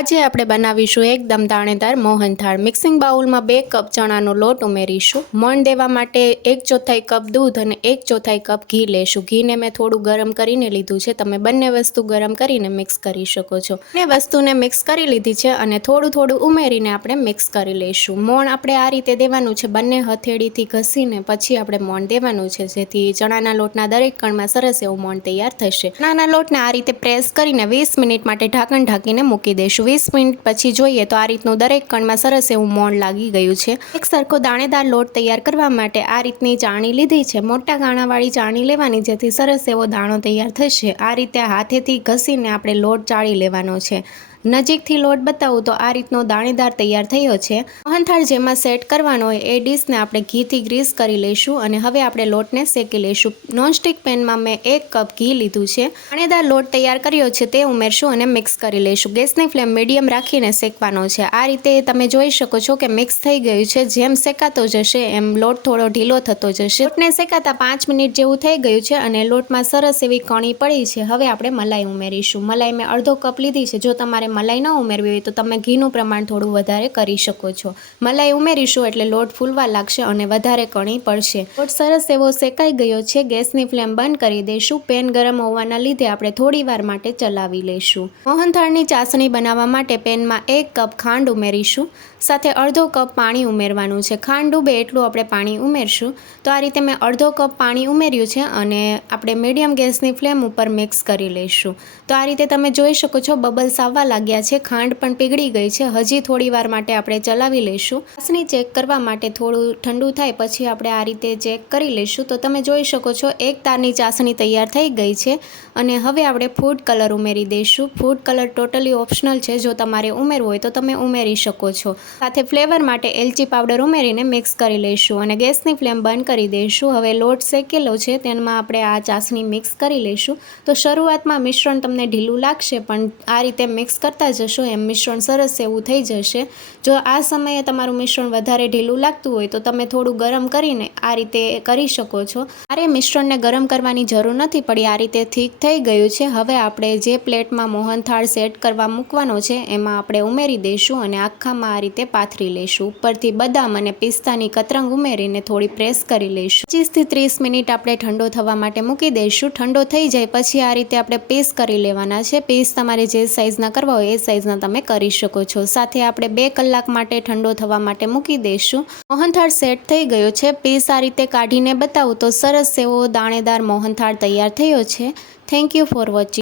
આજે આપણે બનાવીશું એકદમ દાણેદાર મોહનથાળ। મિક્સિંગ બાઉલમાં 2 કપ ચણાનો લોટ ઉમેરીશું। મોણ દેવા માટે 1/4 કપ દૂધ અને 1/4 કપ ઘી લેશું। ઘીને મેં થોડું ગરમ કરીને લીધું છે। તમે બંને વસ્તુ ગરમ કરીને મિક્સ કરી શકો છો। બંને વસ્તુને મિક્સ કરી લીધી છે અને થોડું ઉમેરીને આપણે મિક્સ કરી લઈશું। મોણ આપણે આ રીતે દેવાનું છે, બંને હથેળીથી ઘસીને પછી આપણે મોણ દેવાનું છે, જેથી ચણાના લોટના દરેક કણમાં સરસ એવું મોણ તૈયાર થશે। ચણાના લોટને આ રીતે પ્રેસ કરીને 20 મિનિટ માટે ઢાંકણ ઢાંકીને મૂકી દઈશું। 20 મિનિટ પછી જોઈએ તો આ રીતનું દરેક કણમાં સરસ એવું મોણ લાગી ગયું છે। એક સરખો દાણેદાર લોટ તૈયાર કરવા માટે આ રીતની ચાણી લીધી છે। મોટા ગાણાવાળી ચાણી લેવાની, જેથી સરસ એવો દાણો તૈયાર થશે। આ રીતે હાથેથી ઘસીને આપણે લોટ ચાળી લેવાનો છે। નજીકથી લોટ બતાવું તો આ રીતનો દાણેદાર તૈયાર થયો છે। મોહનથાળ જેમાં સેટ કરવાનો હોય એ ડીશને આપણે ઘીથી ગ્રીસ કરી લઈશું અને હવે આપણે લોટને શેકી લઈશું। નોનસ્ટિક પેનમાં મેં 1 કપ ઘી લીધું છે। દાણેદાર લોટ તૈયાર કર્યો છે તે ઉમેરશું અને મિક્સ કરી લઈશું। ગેસની ફ્લેમ મીડિયમ રાખીને શેકવાનો છે। આ રીતે તમે જોઈ શકો છો કે મિક્સ થઈ ગયું છે। જેમ શેકાતો જશે એમ લોટ થોડો ઢીલો થતો જશે। લોટને શેકાતા 5 મિનિટ જેવું થઈ ગયું છે અને લોટમાં સરસ એવી કણી પડી છે। હવે આપણે મલાઈ ઉમેરીશું। મલાઈ મેં અડધો કપ લીધી છે। જો તમારે મલાઈ ન ઉમેરવી હોય તો તમે ઘીનું પ્રમાણ થોડું વધારે કરી શકો છો। મલાઈ ઉમેરીશું એટલે લોટ ફૂલવા લાગશે અને વધારે કણી પડશે। લોટ સરસ એવો શેકાઈ ગયો છે। ગેસની ફ્લેમ બંધ કરી દઈશું। પેન ગરમ હોવાના લીધે આપણે થોડી વાર માટે ચલાવી લઈશું। મોહનથાળની ચાસણી બનાવવા માટે પેનમાં 1 કપ ખાંડ ઉમેરીશું, સાથે અડધો કપ પાણી ઉમેરવાનું છે। ખાંડ ડૂબે એટલું આપણે પાણી ઉમેરશું। તો આ રીતે મેં અડધો કપ પાણી ઉમેર્યું છે અને આપણે મીડિયમ ગેસની ફ્લેમ ઉપર મિક્સ કરી લઈશું। તો આ રીતે તમે જોઈ શકો છો બબલ્સ આવવા લાગ્યા છે, ખાંડ પણ પીગળી ગઈ છે। હજી થોડી વાર માટે આપણે ચલાવી લઈશું। ચાસણી ચેક કરવા માટે થોડું ઠંડુ થાય પછી આપણે આ રીતે ચેક કરી લઈશું। તો તમે જોઈ શકો છો એક તારની ચાસણી તૈયાર થઈ ગઈ છે અને હવે આપણે ફૂડ કલર ઉમેરી દઈશું। ફૂડ કલર ટોટલી ઓપ્શનલ છે, જો તમારે ઉમેરવું હોય તો તમે ઉમેરી શકો છો। સાથે ફ્લેવર માટે એલચી પાવડર ઉમેરીને મિક્સ કરી લઈશું અને ગેસની ફ્લેમ બંધ કરી દઈશું। હવે લોટ શેકેલો છે તેમાં આપણે આ ચાસણી મિક્સ કરી લઈશું। તો શરૂઆતમાં મિશ્રણ તમને ઢીલું લાગશે, પણ આ રીતે મિક્સ કરતા જશો એમ મિશ્રણ સરસ એવું થઈ જશે। જો આ સમયે તમારું મિશ્રણ વધારે ઢીલું લાગતું હોય તો તમે થોડું ગરમ કરીને આ રીતે કરી શકો છો। મારે મિશ્રણને ગરમ કરવાની જરૂર નથી પડી, આ રીતે ઠીક થઈ ગયું છે। હવે આપણે જે પ્લેટમાં મોહનથાળ સેટ કરવા મૂકવાનો છે એમાં આપણે ઉમેરી દઈશું અને આખામાં આ રીતે પાથરી લઈશું। ઉપરથી બદામ અને પિસ્તાની કતરંગ ઉમેરીને થોડી પ્રેસ કરી લઈશું। 25 થી 30 મિનિટ આપણે ઠંડો થવા માટે મૂકી દઈશું। ઠંડો થઈ જાય પછી આ રીતે આપણે પીસ કરી લેવાના છે। પીસ તમારે જે સાઈઝના કરવા હોય એ સાઈઝના તમે કરી શકો છો। સાથે આપણે 2 કલાક માટે ઠંડો થવા માટે મૂકી દઈશું। મોહનથાળ સેટ થઈ ગયો છે। પીસ આ રીતે કાઢીને બતાવું તો સરસ એવો દાણેદાર મોહનથાળ તૈયાર થયો છે। Thank you for watching.